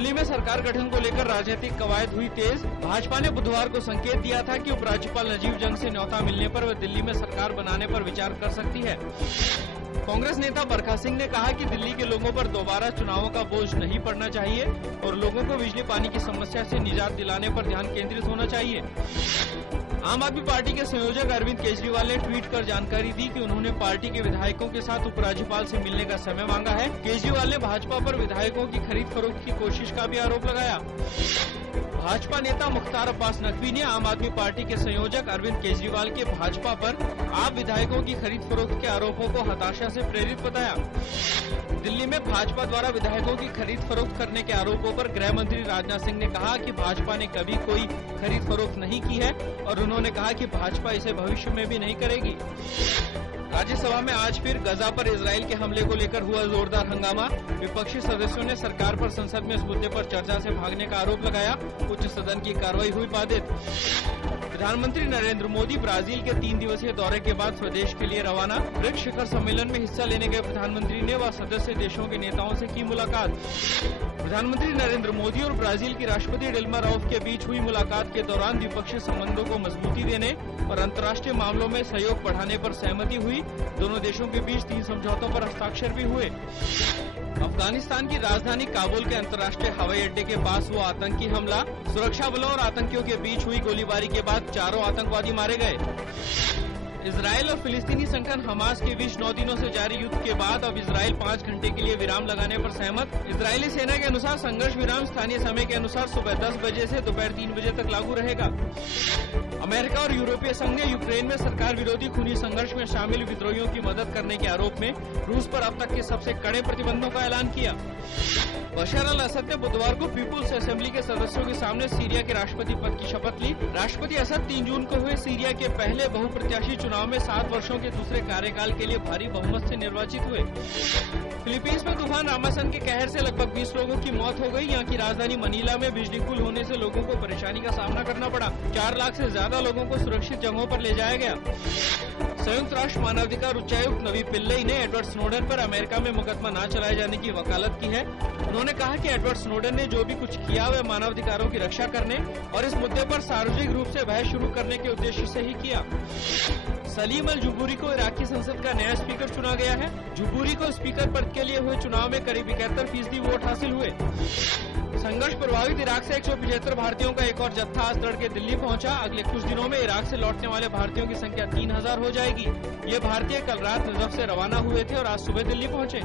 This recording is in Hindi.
दिल्ली में सरकार गठन को लेकर राजनीतिक कवायद हुई तेज। भाजपा ने बुधवार को संकेत दिया था कि उपराज्यपाल नजीब जंग से न्योता मिलने पर वह दिल्ली में सरकार बनाने पर विचार कर सकती है। कांग्रेस नेता बरखा सिंह ने कहा कि दिल्ली के लोगों पर दोबारा चुनावों का बोझ नहीं पड़ना चाहिए और लोगों को बिजली पानी की समस्या से निजात दिलाने पर ध्यान केंद्रित होना चाहिए। आम आदमी पार्टी के संयोजक अरविंद केजरीवाल ने ट्वीट कर जानकारी दी कि उन्होंने पार्टी के विधायकों के साथ उपराज्यपाल से मिलने का समय मांगा है। केजरीवाल ने भाजपा पर विधायकों की खरीद फरोख्त की कोशिश का भी आरोप लगाया। भाजपा नेता मुख्तार अब्बास नकवी ने आम आदमी पार्टी के संयोजक अरविंद केजरीवाल के भाजपा पर आप विधायकों की खरीद फरोख्त के आरोपों को हताशा से प्रेरित बताया। दिल्ली में भाजपा द्वारा विधायकों की खरीद फरोख्त करने के आरोपों पर गृह मंत्री राजनाथ सिंह ने कहा कि भाजपा ने कभी कोई खरीद फरोख्त नहीं की है और उन्होंने कहा कि भाजपा इसे भविष्य में भी नहीं करेगी। राज्यसभा में आज फिर गजा पर इजरायल के हमले को लेकर हुआ जोरदार हंगामा। विपक्षी सदस्यों ने सरकार पर संसद में इस मुद्दे पर चर्चा से भागने का आरोप लगाया। उच्च सदन की कार्रवाई हुई बाधित। प्रधानमंत्री नरेंद्र मोदी ब्राजील के 3 दिवसीय दौरे के बाद स्वदेश के लिए रवाना। ब्रिक्स शिखर सम्मेलन में हिस्सा लेने गए प्रधानमंत्री ने व सदस्य देशों के नेताओं से की मुलाकात। प्रधानमंत्री नरेंद्र मोदी और ब्राजील की राष्ट्रपति डिल्मा राउफ के बीच हुई मुलाकात के दौरान द्विपक्षीय संबंधों को मजबूती देने और अंतर्राष्ट्रीय मामलों में सहयोग बढ़ाने पर सहमति हुई। दोनों देशों के बीच 3 समझौतों पर हस्ताक्षर भी हुए। अफगानिस्तान की राजधानी काबुल के अंतर्राष्ट्रीय हवाई अड्डे के पास हुआ आतंकी हमला। सुरक्षा बलों और आतंकियों के बीच हुई गोलीबारी के बाद 4 आतंकवादी मारे गए। इजरायल और फिलिस्तीनी संगठन हमास के बीच 9 दिनों से जारी युद्ध के बाद अब इजरायल 5 घंटे के लिए विराम लगाने पर सहमत। इजरायली सेना के अनुसार संघर्ष विराम स्थानीय समय के अनुसार सुबह 10 बजे से दोपहर 3 बजे तक लागू रहेगा। अमेरिका और यूरोपीय संघ ने यूक्रेन में सरकार विरोधी खूनी संघर्ष में शामिल विद्रोहियों की मदद करने के आरोप में रूस पर अब तक के सबसे कड़े प्रतिबंधों का ऐलान किया। बशर अल असद ने बुधवार को पीपुल्स असेंबली के सदस्यों के सामने सीरिया के राष्ट्रपति पद की शपथ ली। राष्ट्रपति असद 3 जून को हुए सीरिया के पहले बहुप्रत्याशी चुनाव में 7 वर्षों के दूसरे कार्यकाल के लिए भारी बहुमत से निर्वाचित हुए। फिलीपींस में तूफान रामासन के कहर से लगभग 20 लोगों की मौत हो गई। यहाँ की राजधानी मनीला में बिजली गुल होने से लोगों को परेशानी का सामना करना पड़ा। 4 लाख से ज्यादा लोगों को सुरक्षित जगहों पर ले जाया गया। संयुक्त राष्ट्र मानवाधिकार उच्चायुक्त नवी पिल्लई ने एडवर्ड स्नोडेन पर अमेरिका में मुकदमा न चलाए जाने की वकालत की है। उन्होंने कहा कि एडवर्ड स्नोडेन ने जो भी कुछ किया वह मानवाधिकारों की रक्षा करने और इस मुद्दे पर सार्वजनिक रूप से बहस शुरू करने के उद्देश्य से ही किया। सलीम अल जुबूरी को इराक की संसद का नया स्पीकर चुना गया है। जुबूरी को स्पीकर पद के लिए हुए चुनाव में करीब 71% वोट हासिल हुए। संघर्ष प्रभावित इराक से 175 भारतीयों का एक और जत्था आज तड़के दिल्ली पहुंचा। अगले कुछ दिनों में इराक से लौटने वाले भारतीयों की संख्या 3000 हो जाएगी। ये भारतीय कल रात नजफ से रवाना हुए थे और आज सुबह दिल्ली पहुंचे।